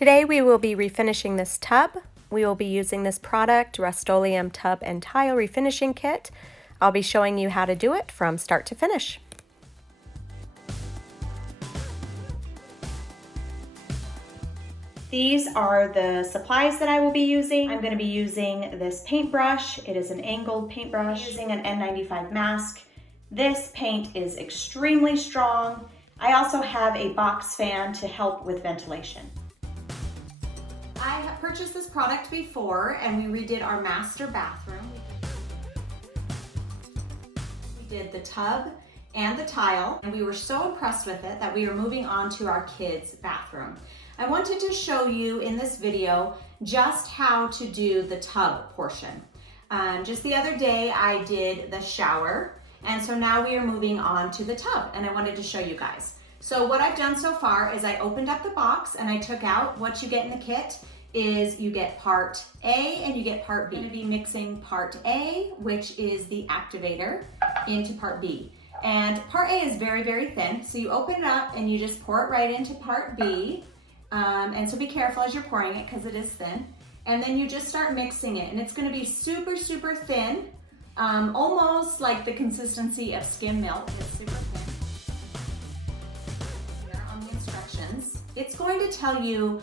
Today we will be refinishing this tub. We will be using this product, Rustoleum Tub and Tile Refinishing Kit. I'll be showing you how to do it from start to finish. These are the supplies that I will be using. I'm going to be using this paintbrush. It is an angled paintbrush. I'm using an N95 mask. This paint is extremely strong. I also have a box fan to help with ventilation. I have purchased this product before and we redid our master bathroom. We did the tub and the tile and we were so impressed with it that we are moving on to our kids' bathroom. I wanted to show you in this video just how to do the tub portion. Just the other day I did the shower, and so now we are moving on to the tub and I wanted to show you guys. So what I've done so far is I opened up the box and I took out what you get in the kit is you get part A and you get part B. I'm going to be mixing part A, which is the activator, into part B. And part A is very, very thin. So you open it up and you just pour it right into part B. And so be careful as you're pouring it because it is thin. And then you just start mixing it and it's going to be super, super thin, almost like the consistency of skim milk. It's super thin. Here on the instructions, it's going to tell you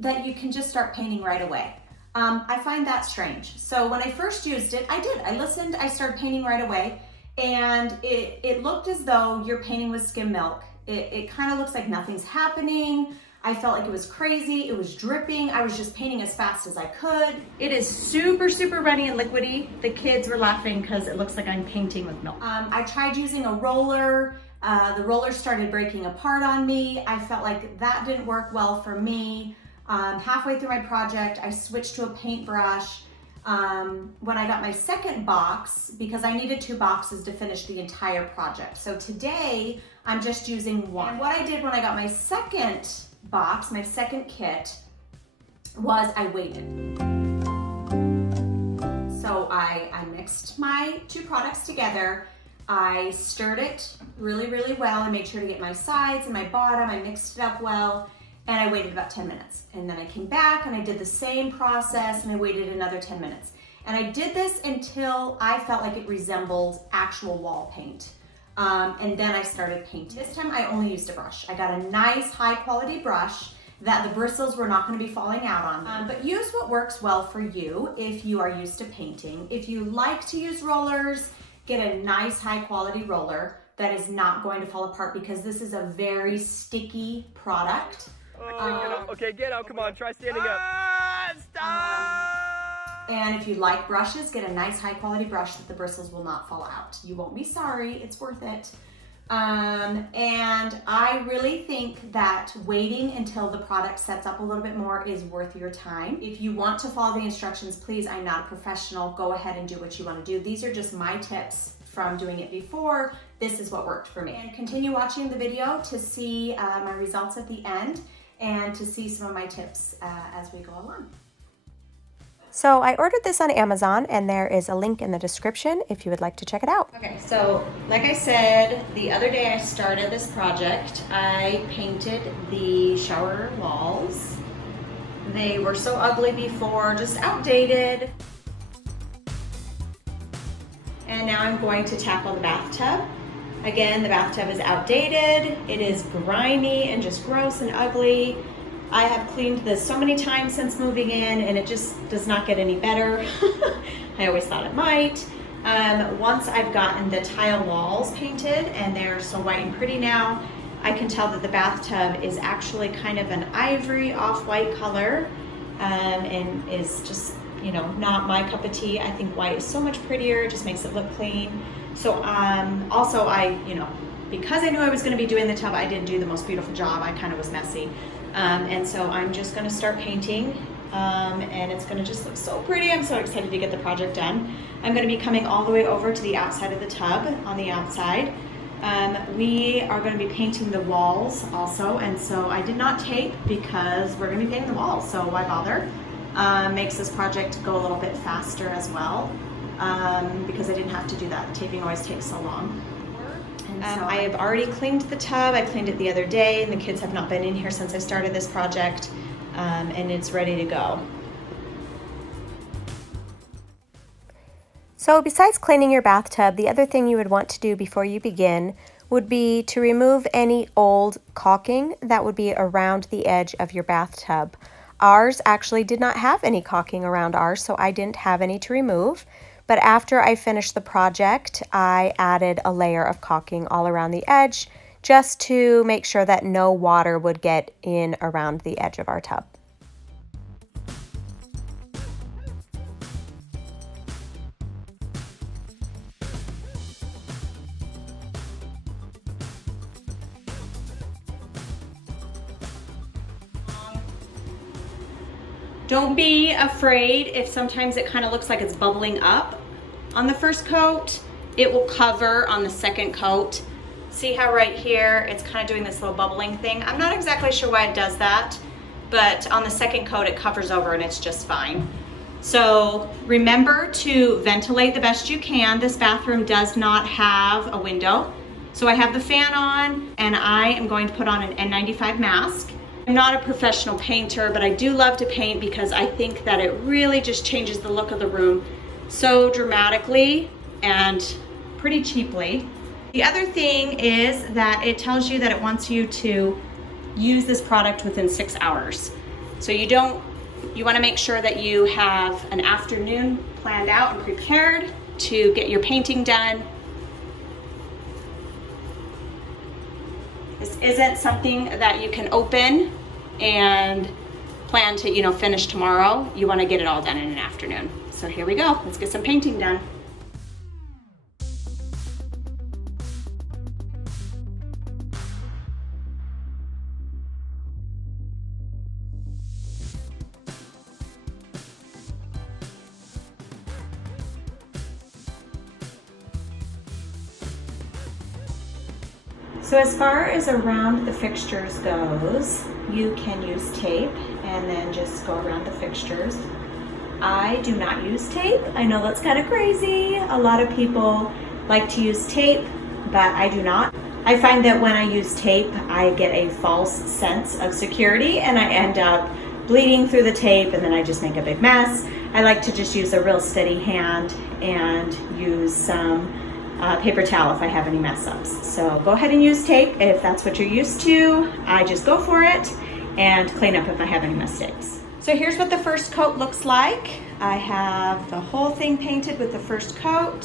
that you can just start painting right away. I find that strange. So when I first used it, I listened, I started painting right away, and it looked as though you're painting with skim milk. It kind of looks like nothing's happening. I felt like it was crazy, it was dripping. I was just painting as fast as I could. It is super, super runny and liquidy. The kids were laughing because it looks like I'm painting with milk. I tried using a roller. The roller started breaking apart on me. I felt like that didn't work well for me. Halfway through my project, I switched to a paintbrush. When I got my second box, because I needed 2 boxes to finish the entire project. So today, I'm just using one. And what I did when I got my second box, my second kit, was I waited. So I mixed my 2 products together. I stirred it really, really well. I made sure to get my sides and my bottom. I mixed it up well. And I waited about 10 minutes. And then I came back and I did the same process and I waited another 10 minutes. And I did this until I felt like it resembled actual wall paint. And then I started painting. This time I only used a brush. I got a nice high quality brush that the bristles were not going to be falling out on. But use what works well for you if you are used to painting. If you like to use rollers, get a nice high quality roller that is not going to fall apart because this is a very sticky product. Okay, get out, come on, try standing up. Stop! And if you like brushes, get a nice high quality brush that the bristles will not fall out. You won't be sorry, it's worth it. And I really think that waiting until the product sets up a little bit more is worth your time. If you want to follow the instructions, please, I'm not a professional, go ahead and do what you want to do. These are just my tips from doing it before. This is what worked for me. And continue watching the video to see my results at the end and to see some of my tips as we go along. So I ordered this on Amazon and there is a link in the description if you would like to check it out. Okay, so like I said, the other day I started this project. I painted the shower walls. They were so ugly before, just outdated. And now I'm going to tackle the bathtub. Again, the bathtub is outdated. It is grimy and just gross and ugly. I have cleaned this so many times since moving in and it just does not get any better. I always thought it might. Once I've gotten the tile walls painted and they're so white and pretty now, I can tell that the bathtub is actually kind of an ivory off-white color and is just, you know, not my cup of tea. I think white is so much prettier, it just makes it look clean. So also because I knew I was going to be doing the tub, I didn't do the most beautiful job. I kind of was messy. And so I'm just going to start painting and it's going to just look so pretty. I'm so excited to get the project done. I'm going to be coming all the way over to the outside of the tub on the outside. We are going to be painting the walls also, and so I did not tape because we're going to be painting the walls, so why bother? Makes this project go a little bit faster as well. Because I didn't have to do that. Taping always takes so long. I have already cleaned the tub. I cleaned it the other day and the kids have not been in here since I started this project. and it's ready to go. So besides cleaning your bathtub, the other thing you would want to do before you begin would be to remove any old caulking that would be around the edge of your bathtub. Ours actually did not have any caulking around ours, so I didn't have any to remove. But after I finished the project, I added a layer of caulking all around the edge just to make sure that no water would get in around the edge of our tub. Don't be afraid if sometimes it kind of looks like it's bubbling up on the first coat. It will cover on the second coat. See how right here it's kind of doing this little bubbling thing? I'm not exactly sure why it does that, but on the second coat it covers over and it's just fine. So remember to ventilate the best you can. This bathroom does not have a window. So I have the fan on and I am going to put on an N95 mask. I'm not a professional painter, but I do love to paint because I think that it really just changes the look of the room so dramatically and pretty cheaply. The other thing is that it tells you that it wants you to use this product within 6 hours. So you want to make sure that you have an afternoon planned out and prepared to get your painting done. This isn't something that you can open and plan to, finish tomorrow. You want to get it all done in an afternoon. So here we go. Let's get some painting done. So as far as around the fixtures goes, you can use tape and then just go around the fixtures. I do not use tape. I know that's kind of crazy. A lot of people like to use tape, but I do not. I find that when I use tape, I get a false sense of security and I end up bleeding through the tape and then I just make a big mess. I like to just use a real steady hand and use some paper towel if I have any mess ups. So go ahead and use tape if that's what you're used to. I just go for it and clean up if I have any mistakes. So here's what the first coat looks like. I have the whole thing painted with the first coat.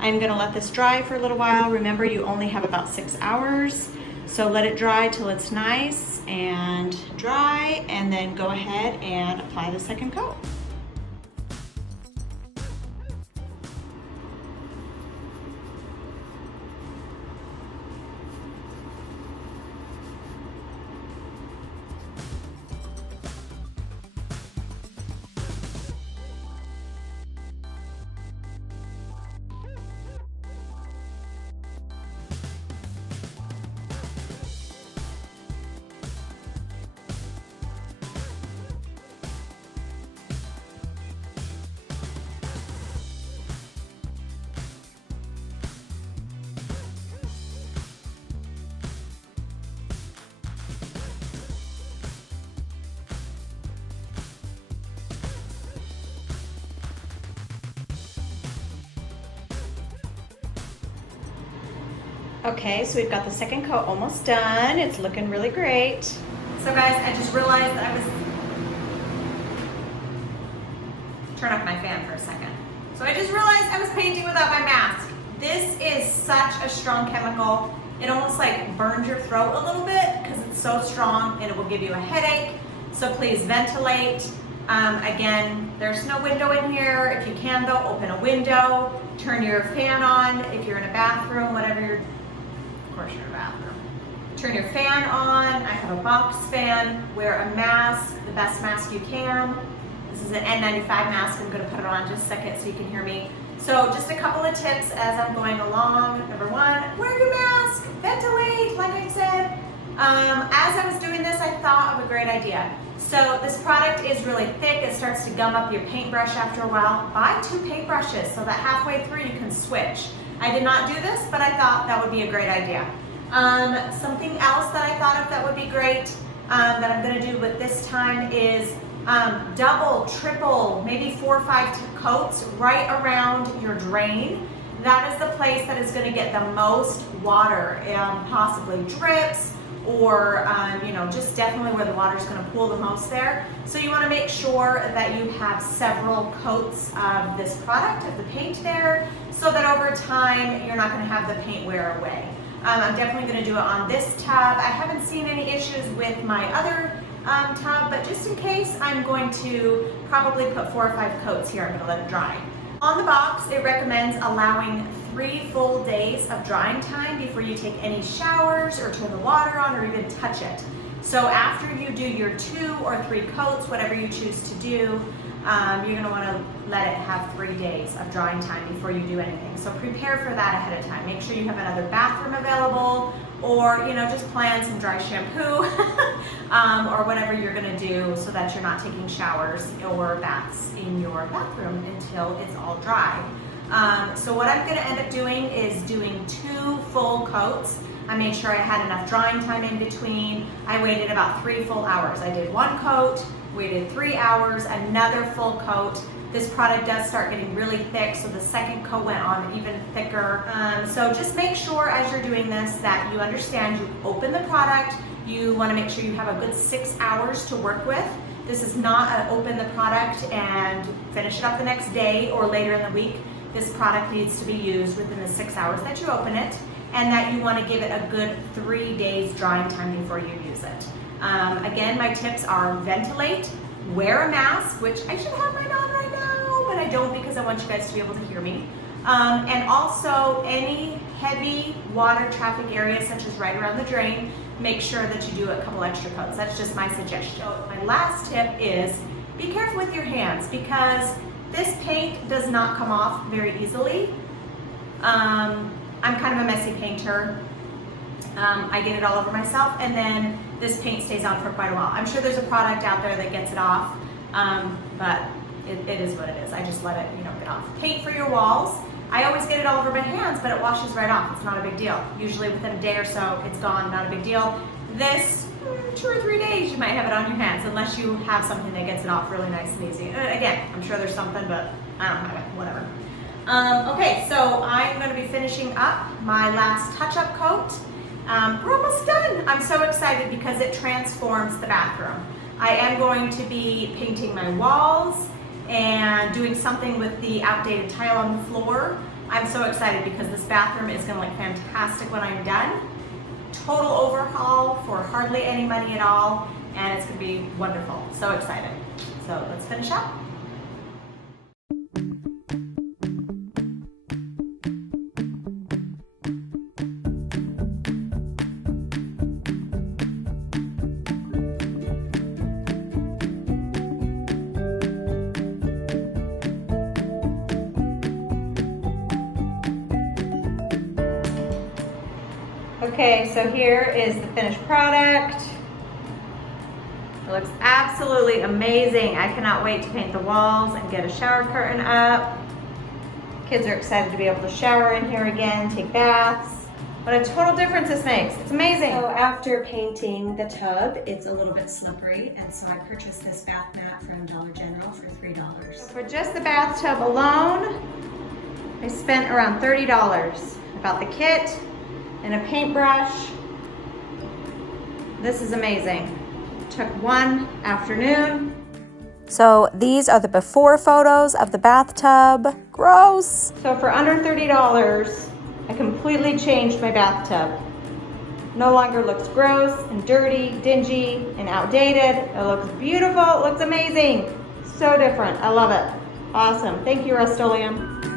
I'm gonna let this dry for a little while. Remember, you only have about 6 hours. So let it dry till it's nice and dry, and then go ahead and apply the second coat. Okay, so we've got the second coat almost done. It's looking really great. So guys, I just realized that I was... Turn off my fan for a second. So I just realized I was painting without my mask. This is such a strong chemical. It almost like burns your throat a little bit because it's so strong and it will give you a headache. So please ventilate. Again, there's no window in here. If you can though, open a window, turn your fan on. If you're in a bathroom, whatever you're, of course you're in a bathroom. Turn your fan on. I have a box fan. Wear a mask, the best mask you can. This is an N95 mask. I'm gonna put it on just a second so you can hear me. So just a couple of tips as I'm going along. Number one, wear your mask, ventilate, like I said. As I was doing this, I thought of a great idea. So this product is really thick. It starts to gum up your paintbrush after a while. Buy 2 paintbrushes so that halfway through you can switch. I did not do this, but I thought that would be a great idea. Something else that I thought of that would be great, that I'm gonna do with this time is double, triple, maybe 4 or 5 coats right around your drain. That is the place that is gonna get the most water, possibly drips, or just definitely where the water is going to pool the most there. So you want to make sure that you have several coats of this product, of the paint there, so that over time you're not going to have the paint wear away. I'm definitely going to do it on this tub. I haven't seen any issues with my other tub, but just in case, I'm going to probably put 4 or 5 coats here. I'm going to let it dry. On the box, it recommends allowing 3 full days of drying time before you take any showers or turn the water on or even touch it. So after you do your 2 or 3 coats, whatever you choose to do, you're going to want to let it have 3 days of drying time before you do anything. So prepare for that ahead of time. Make sure you have another bathroom available, or just plan some dry shampoo or whatever you're going to do so that you're not taking showers or baths in your bathroom until it's all dry. So what I'm going to end up doing is doing 2 full coats. I made sure I had enough drying time in between. I waited about 3 full hours. I did 1 coat, waited 3 hours, another full coat. This product does start getting really thick, so the second coat went on even thicker. So just make sure as you're doing this that you understand you open the product. You want to make sure you have a good 6 hours to work with. This is not an open the product and finish it up the next day or later in the week. This product needs to be used within the 6 hours that you open it, and that you want to give it a good 3 days drying time before you use it. Again, my tips are ventilate, wear a mask, which I should have mine on right now, but I don't because I want you guys to be able to hear me. And also any heavy water traffic areas, such as right around the drain, make sure that you do a couple extra coats. That's just my suggestion. My last tip is be careful with your hands, because this paint does not come off very easily. I'm kind of a messy painter. I get it all over myself, and then this paint stays on for quite a while. I'm sure there's a product out there that gets it off, but it is what it is. I just let it get off. Paint for your walls. I always get it all over my hands, but it washes right off. It's not a big deal. Usually within a day or so, it's gone, not a big deal. This, 2 or 3 days, you might have it on your hands, unless you have something that gets it off really nice and easy. Again, I'm sure there's something, but I don't have it, whatever. Okay, so I'm gonna be finishing up my last touch-up coat. We're almost done. I'm so excited because it transforms the bathroom. I am going to be painting my walls and doing something with the outdated tile on the floor. I'm so excited because this bathroom is gonna look fantastic when I'm done. Total overhaul for hardly any money at all, and it's gonna be wonderful. So excited. So let's finish up. Okay, so here is the finished product. It looks absolutely amazing. I cannot wait to paint the walls and get a shower curtain up. Kids are excited to be able to shower in here again, take baths. What a total difference this makes. It's amazing. So after painting the tub, it's a little bit slippery, and so I purchased this bath mat from Dollar General for $3. So for just the bathtub alone, I spent around $30. I bought the kit and a paintbrush. This is amazing. Took 1 afternoon. So these are the before photos of the bathtub. Gross. So for under $30, I completely changed my bathtub. No longer looks gross and dirty, dingy, and outdated. It looks beautiful, it looks amazing. So different, I love it. Awesome, thank you Rustoleum.